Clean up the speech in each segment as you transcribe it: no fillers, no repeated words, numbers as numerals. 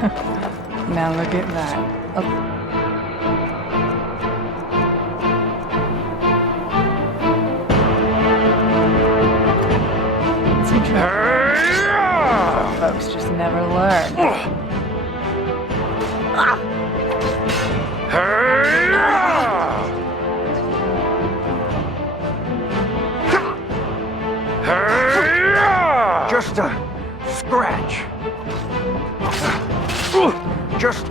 Now look at that. Oh. Folks just never learn. Just a scratch. Just...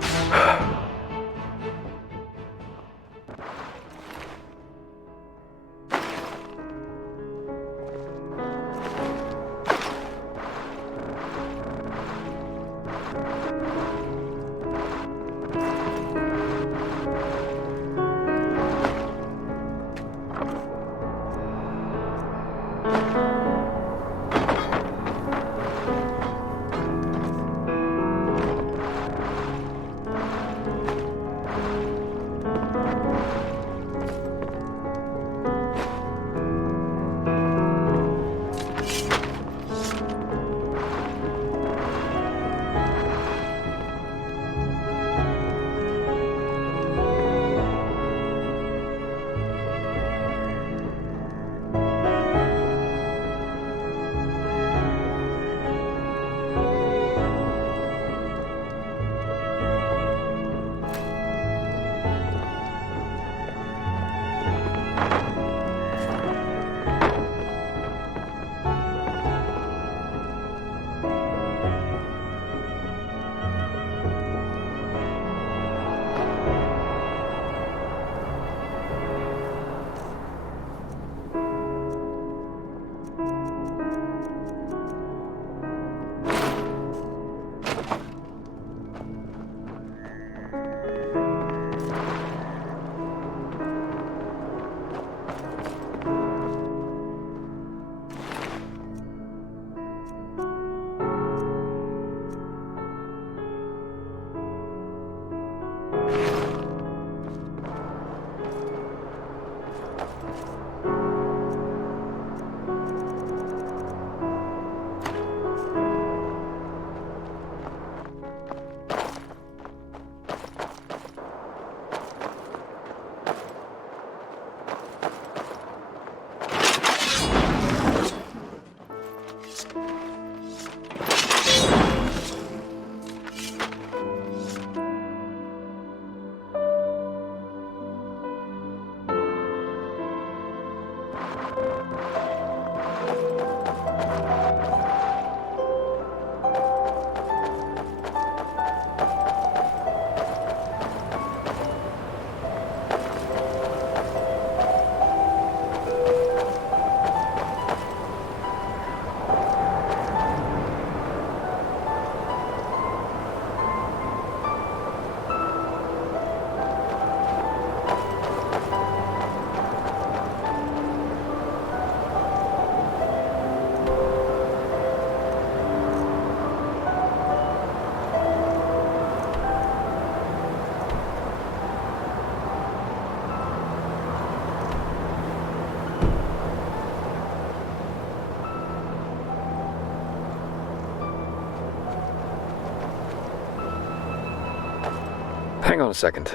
Hang on a second.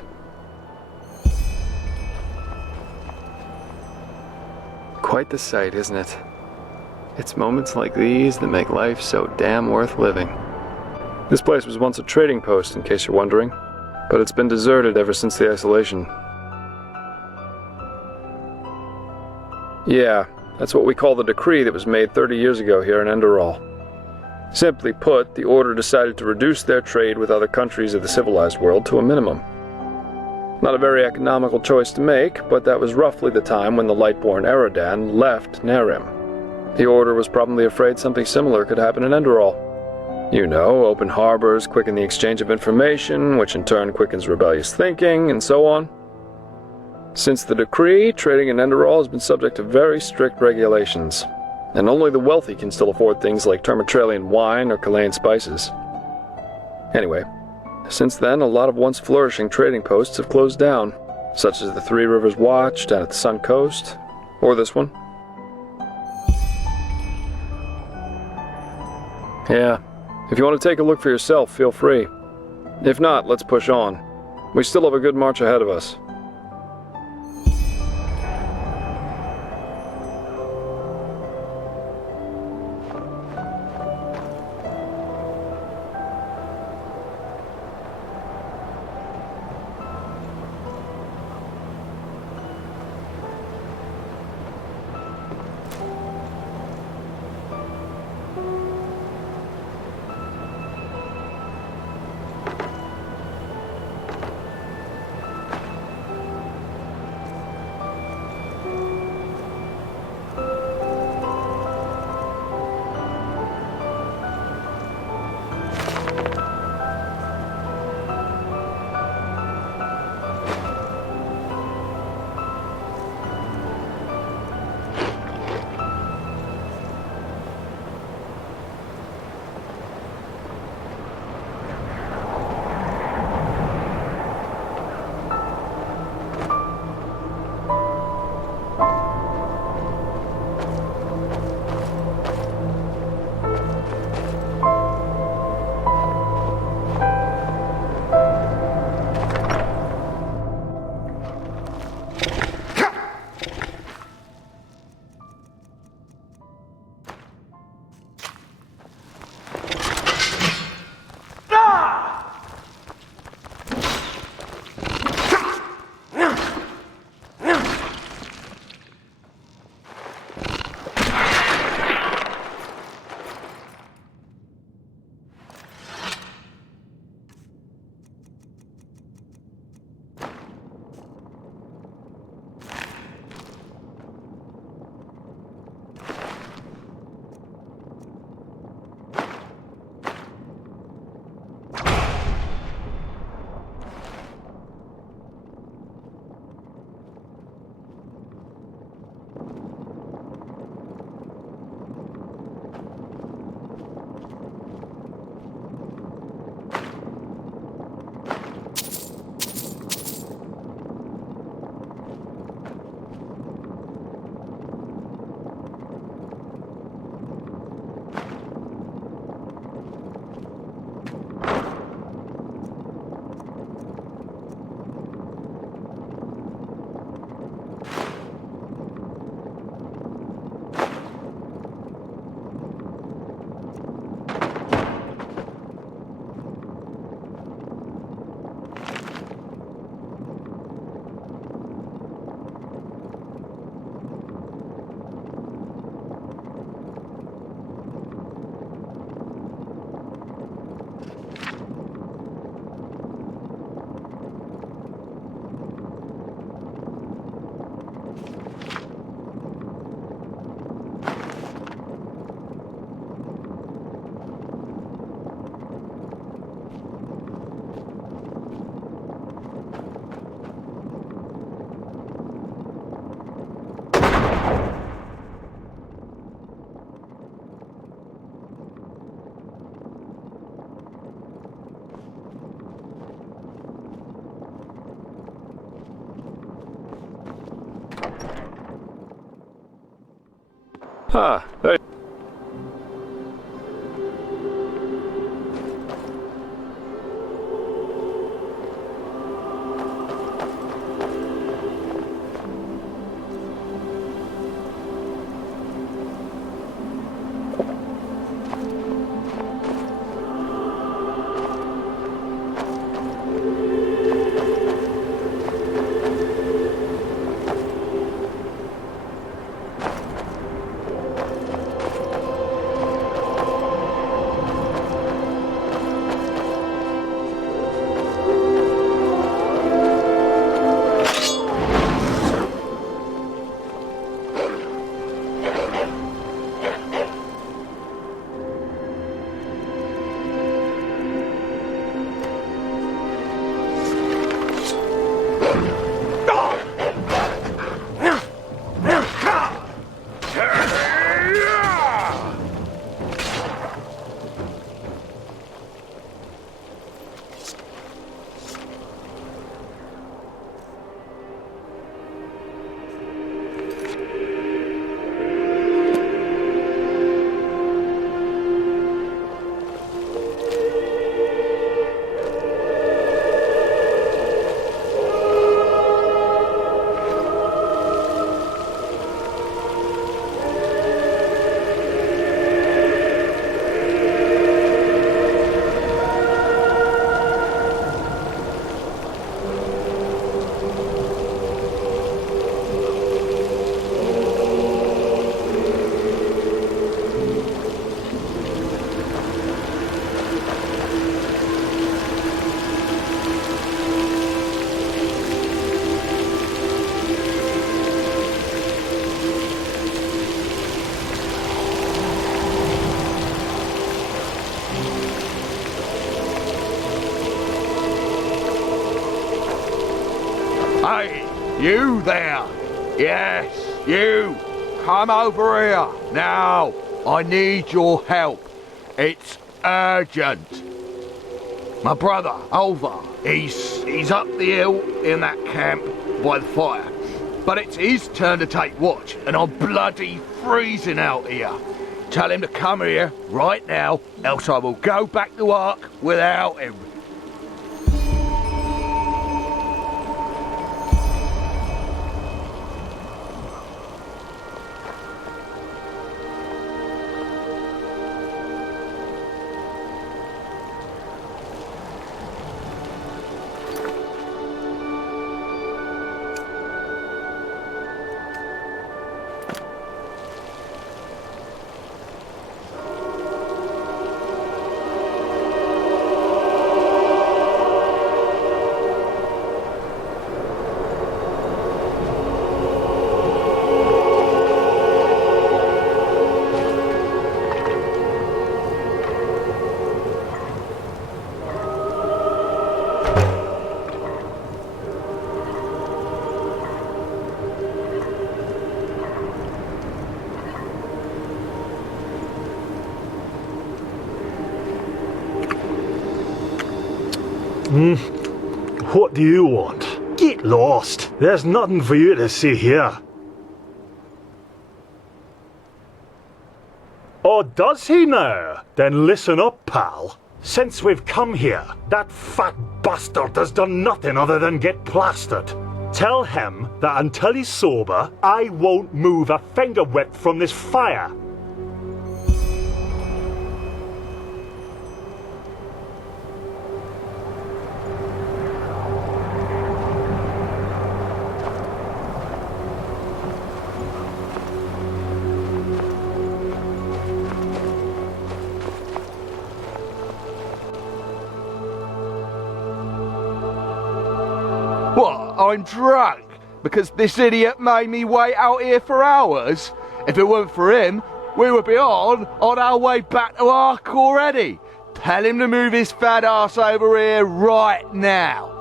Quite the sight, isn't it? It's moments like these that make life so damn worth living. This place was once a trading post, in case you're wondering, but it's been deserted ever since the isolation. Yeah, that's what we call the decree that was made 30 years ago here in Enderal. Simply put, the order decided to reduce their trade with other countries of the civilized world to a minimum. Not a very economical choice to make, but that was roughly the time when the Lightborn Eradan left Nerim. The order was probably afraid something similar could happen in Enderal. You know, open harbors quicken the exchange of information, which in turn quickens rebellious thinking, and so on. Since the decree, trading in Enderal has been subject to very strict regulations, and only the wealthy can still afford things like Termitralian wine or Chilean spices. Anyway, since then, a lot of once flourishing trading posts have closed down, such as the Three Rivers Watch down at the Sun Coast, or this one. Yeah, if you want to take a look for yourself, feel free. If not, let's push on. We still have a good march ahead of us. Ah, there. Hey, you there! Yes, you! Come over here, now! I need your help. It's urgent. My brother, Alvar, he's up the hill in that camp by the fire. But it's his turn to take watch, and I'm bloody freezing out here. Tell him to come here right now, else I will go back to Ark without him. What do you want? Get lost. There's nothing for you to see here. Or does he now? Then listen up, pal. Since we've come here, that fat bastard has done nothing other than get plastered. Tell him that until he's sober, I won't move a finger width from this fire. What? I'm drunk? Because this idiot made me wait out here for hours? If it weren't for him, we would be on our way back to Ark already. Tell him to move his fat ass over here right now.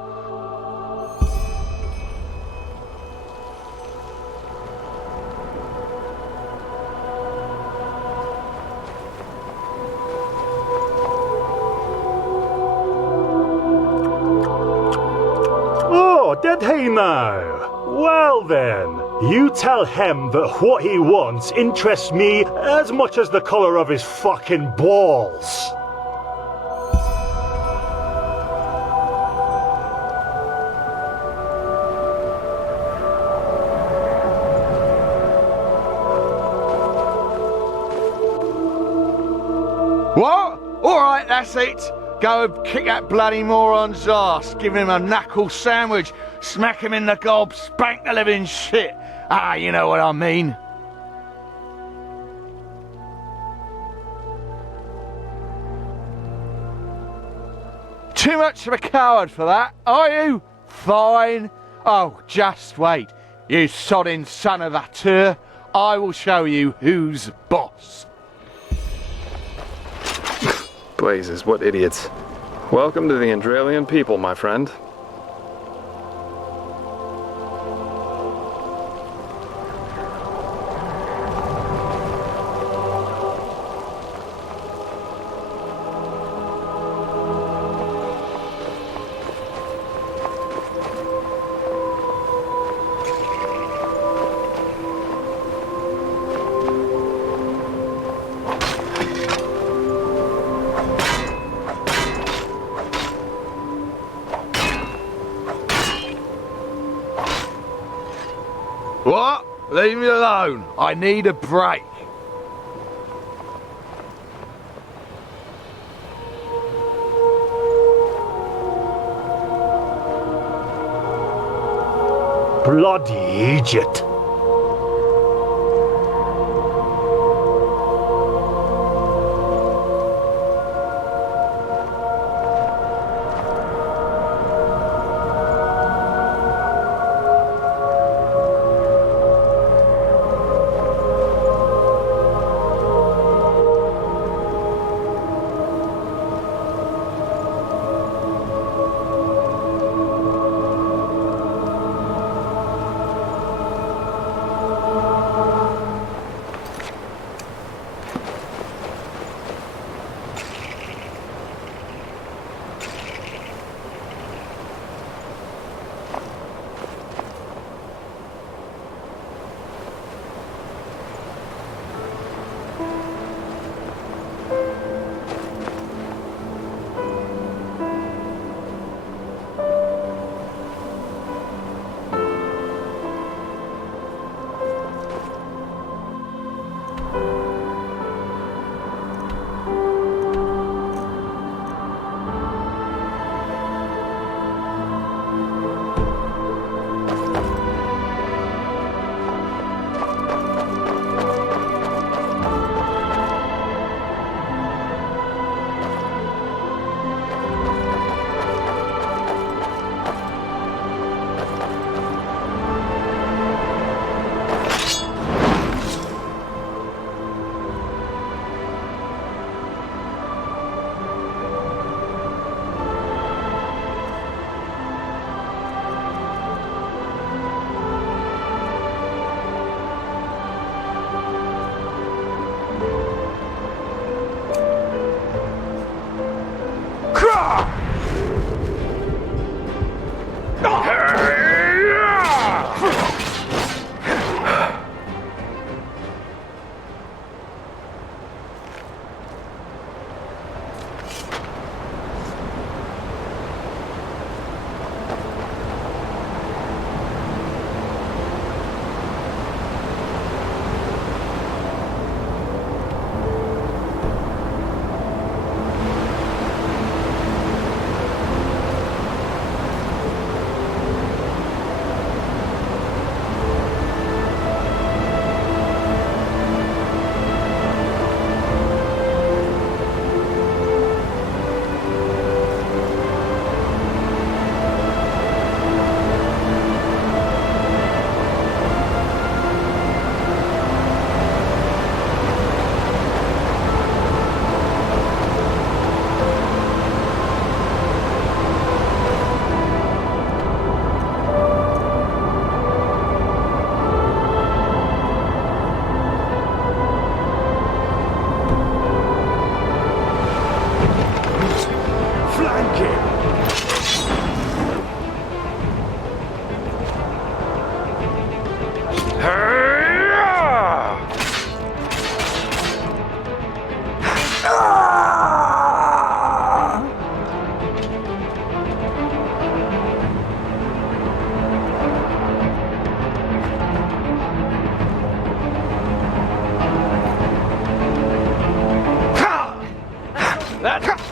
Oh, did he now? Well then, you tell him that what he wants interests me as much as the colour of his fucking balls. What? Alright, that's it. Go and kick that bloody moron's ass. Give him a knuckle sandwich. Smack him in the gob. Spank the living shit. Ah, you know what I mean. Too much of a coward for that, are you? Fine. Oh, just wait. You sodding son of a tur. I will show you who's boss. Blazes, what idiots. Welcome to the Enderalian people, my friend. What? Leave me alone. I need a break. Bloody idiot.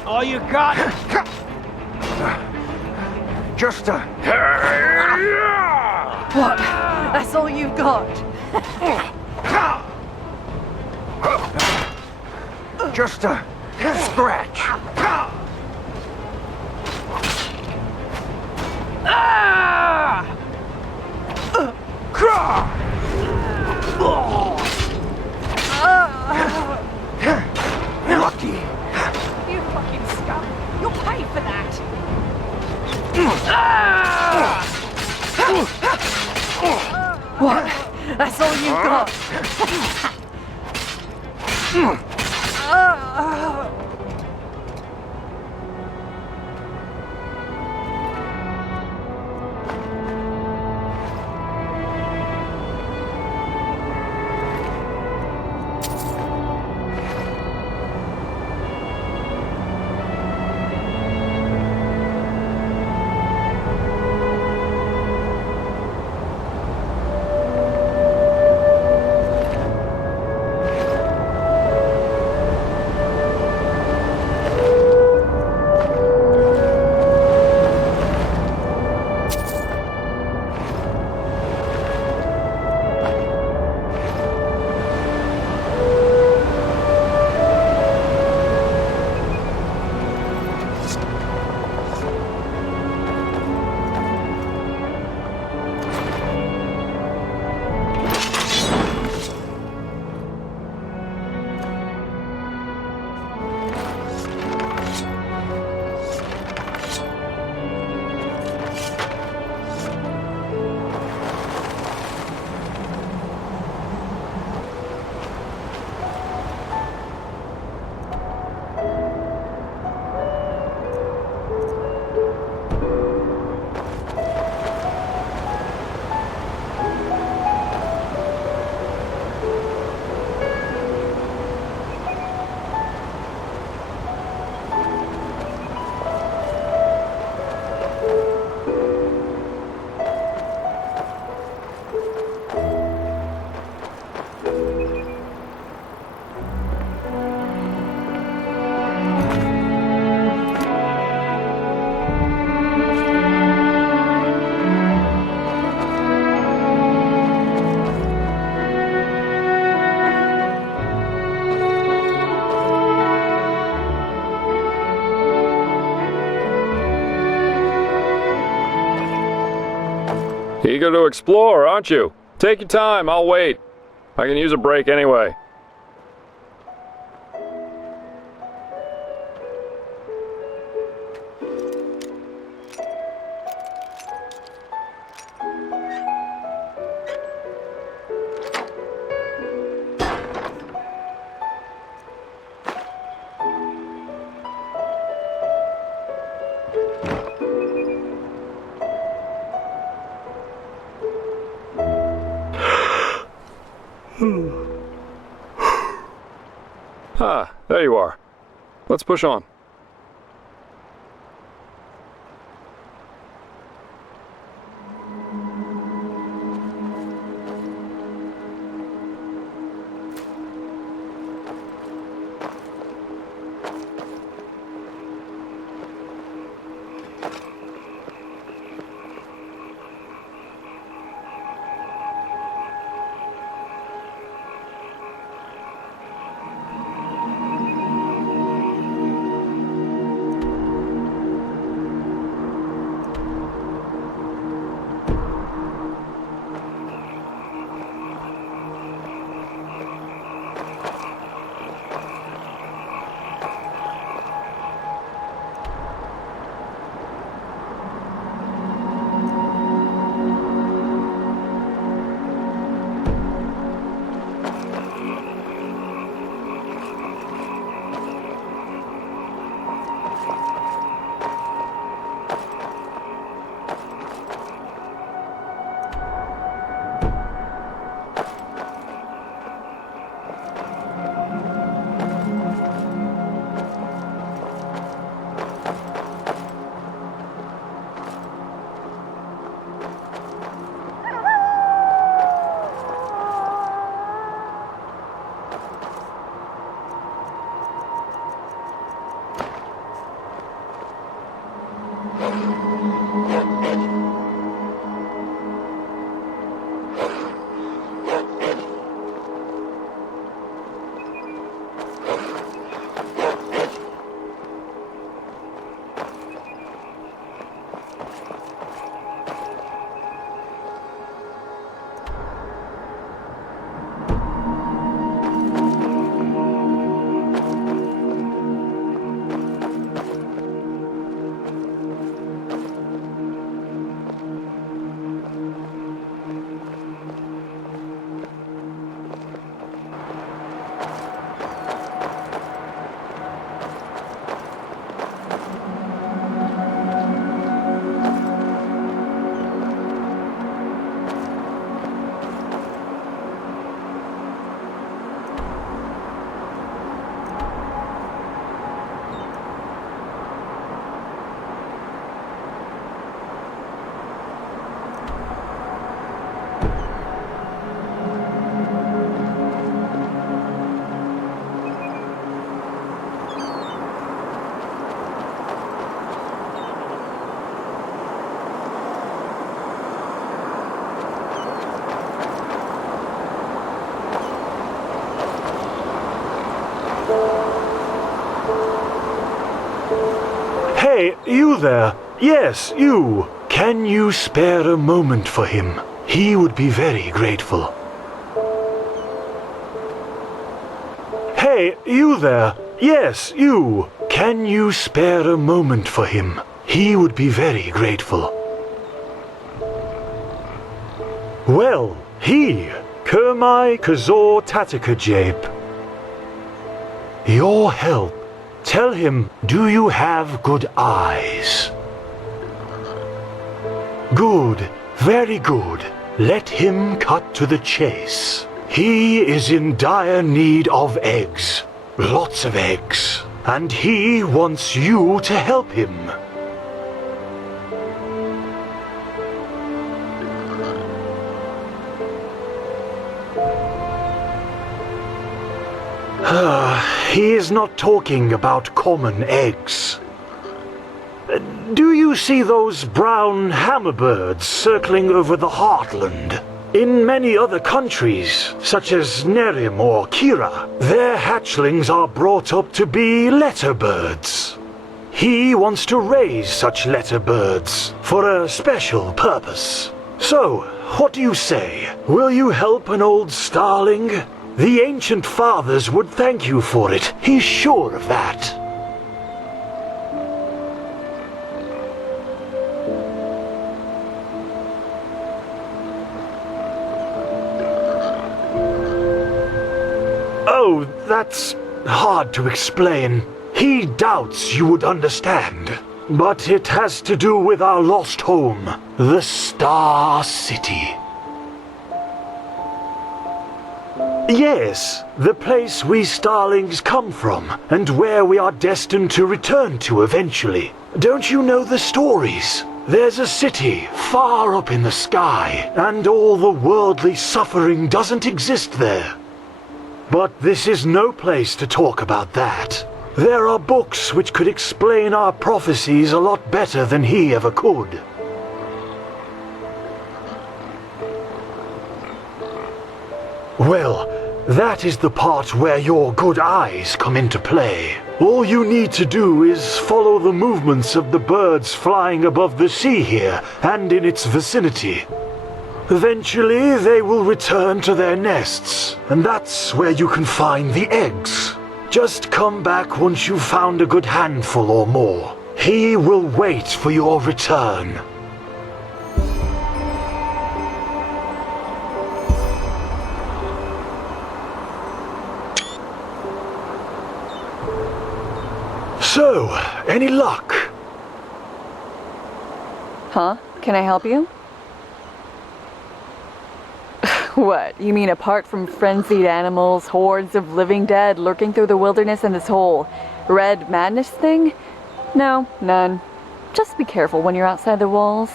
All you got? Just a... What? That's all you've got? Just a scratch. Lucky. You fucking scum. You'll pay for that. What? That's all you've got? Eager to explore, aren't you? Take your time, I'll wait. I can use a break anyway. There you are. Let's push on. Hey, you there. Yes, you. Can you spare a moment for him? He would be very grateful. Hey, you there. Yes, you. Can you spare a moment for him? He would be very grateful. Well, he, Kermai Kazor Tatakajap. Your help. Tell him, do you have good eyes? Good, very good. Let him cut to the chase. He is in dire need of eggs. Lots of eggs. And he wants you to help him. He is not talking about common eggs. Do you see those brown hammerbirds circling over the heartland? In many other countries, such as Nerim or Kira, their hatchlings are brought up to be letterbirds. He wants to raise such letterbirds for a special purpose. So, what do you say? Will you help an old starling? The ancient fathers would thank you for it. He's sure of that. Oh, that's hard to explain. He doubts you would understand. But it has to do with our lost home, the Star City. Yes, the place we starlings come from, and where we are destined to return to eventually. Don't you know the stories? There's a city far up in the sky, and all the worldly suffering doesn't exist there. But this is no place to talk about that. There are books which could explain our prophecies a lot better than he ever could. Well, that is the part where your good eyes come into play. All you need to do is follow the movements of the birds flying above the sea here and in its vicinity. Eventually, they will return to their nests, and that's where you can find the eggs. Just come back once you've found a good handful or more. He will wait for your return. So, any luck? Huh? Can I help you? What? You mean apart from frenzied animals, hordes of living dead lurking through the wilderness and this whole red madness thing? No, none. Just be careful when you're outside the walls.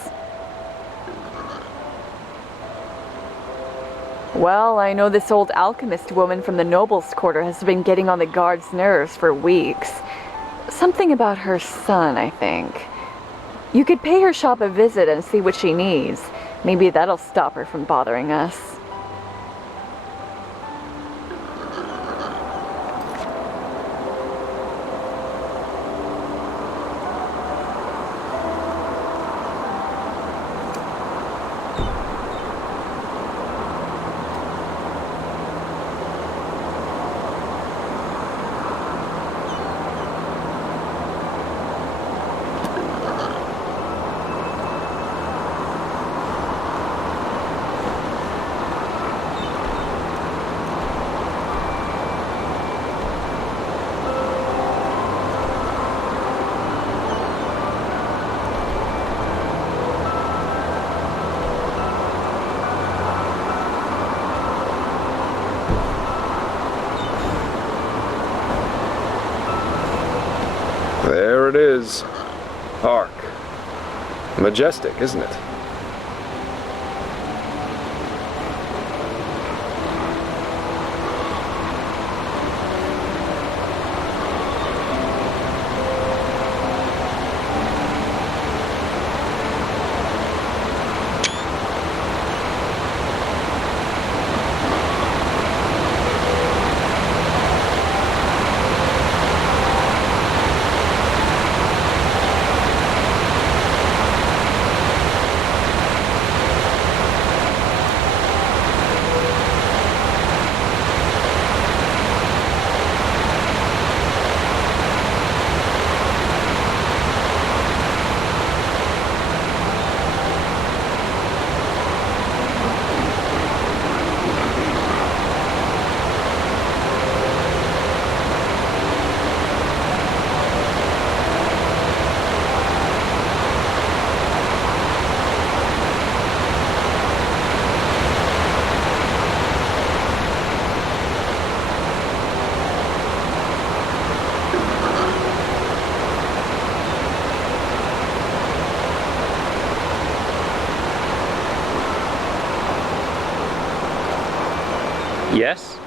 Well, I know this old alchemist woman from the nobles' quarter has been getting on the guards' nerves for weeks. Something about her son, I think. You could pay her shop a visit and see what she needs. Maybe that'll stop her from bothering us. There it is. Ark. Majestic, isn't it? Yes?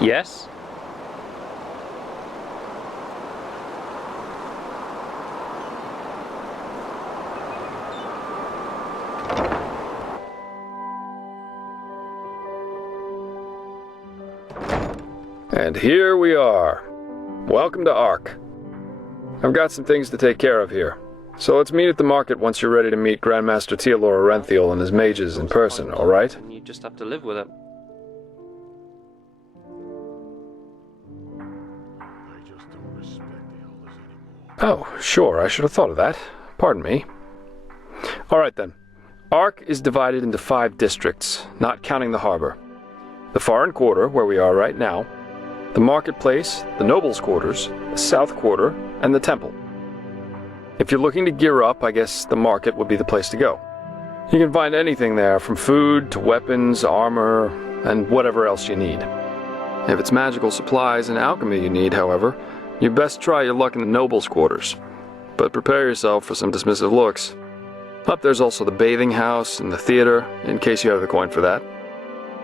Yes? And here we are. Welcome to Ark. I've got some things to take care of here. So let's meet at the market once you're ready to meet Grandmaster Tealor Arenthiel and his mages in person, alright? You just have to live with it. Oh, sure, I should have thought of that. Pardon me. Alright then. Ark is divided into 5 districts, not counting the harbor. The foreign quarter, where we are right now, the marketplace, the nobles' quarters, the south quarter, and the temple. If you're looking to gear up, I guess the market would be the place to go. You can find anything there, from food to weapons, armor, and whatever else you need. If it's magical supplies and alchemy you need, however, you best try your luck in the nobles' quarters. But prepare yourself for some dismissive looks. Up there's also the bathing house and the theater, in case you have the coin for that.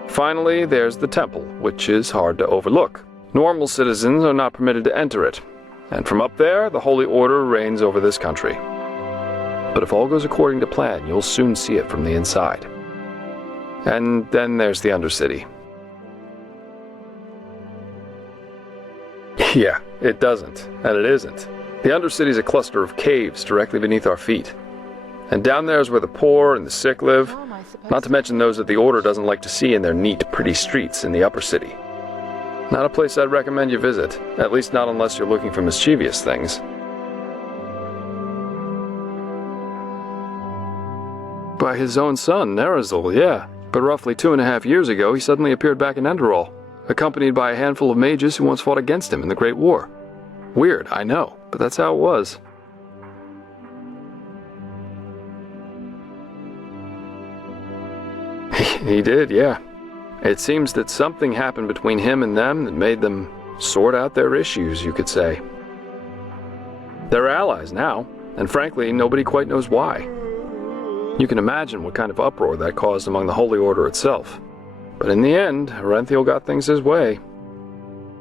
Finally, there's the temple, which is hard to overlook. Normal citizens are not permitted to enter it, and from up there, the Holy Order reigns over this country. But if all goes according to plan, you'll soon see it from the inside. And then there's the Undercity. Yeah, it doesn't, and it isn't. The Undercity's a cluster of caves directly beneath our feet. And down there is where the poor and the sick live, not to mention those that the Order doesn't like to see in their neat, pretty streets in the upper city. Not a place I'd recommend you visit, at least not unless you're looking for mischievous things. By his own son, Nerazil, yeah. But roughly 2.5 years ago, he suddenly appeared back in Enderal, accompanied by a handful of mages who once fought against him in the Great War. Weird, I know, but that's how it was. He did, yeah. It seems that something happened between him and them that made them sort out their issues, you could say. They're allies now, and frankly, nobody quite knows why. You can imagine what kind of uproar that caused among the Holy Order itself. But in the end, Arenthiel got things his way.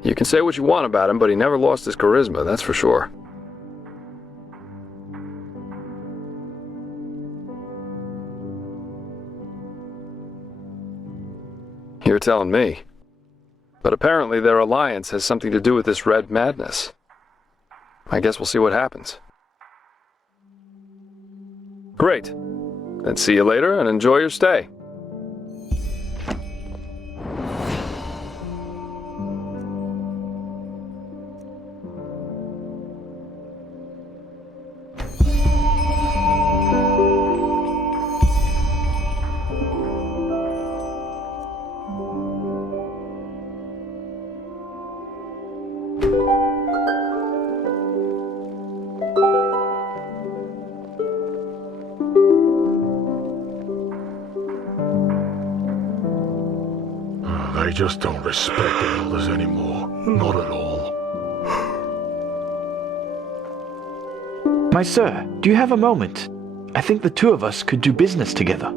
You can say what you want about him, but he never lost his charisma, that's for sure. You're telling me. But apparently their alliance has something to do with this red madness. I guess we'll see what happens. Great. Then see you later and enjoy your stay. They just don't respect the elders anymore. Not at all. My sir, do you have a moment? I think the two of us could do business together.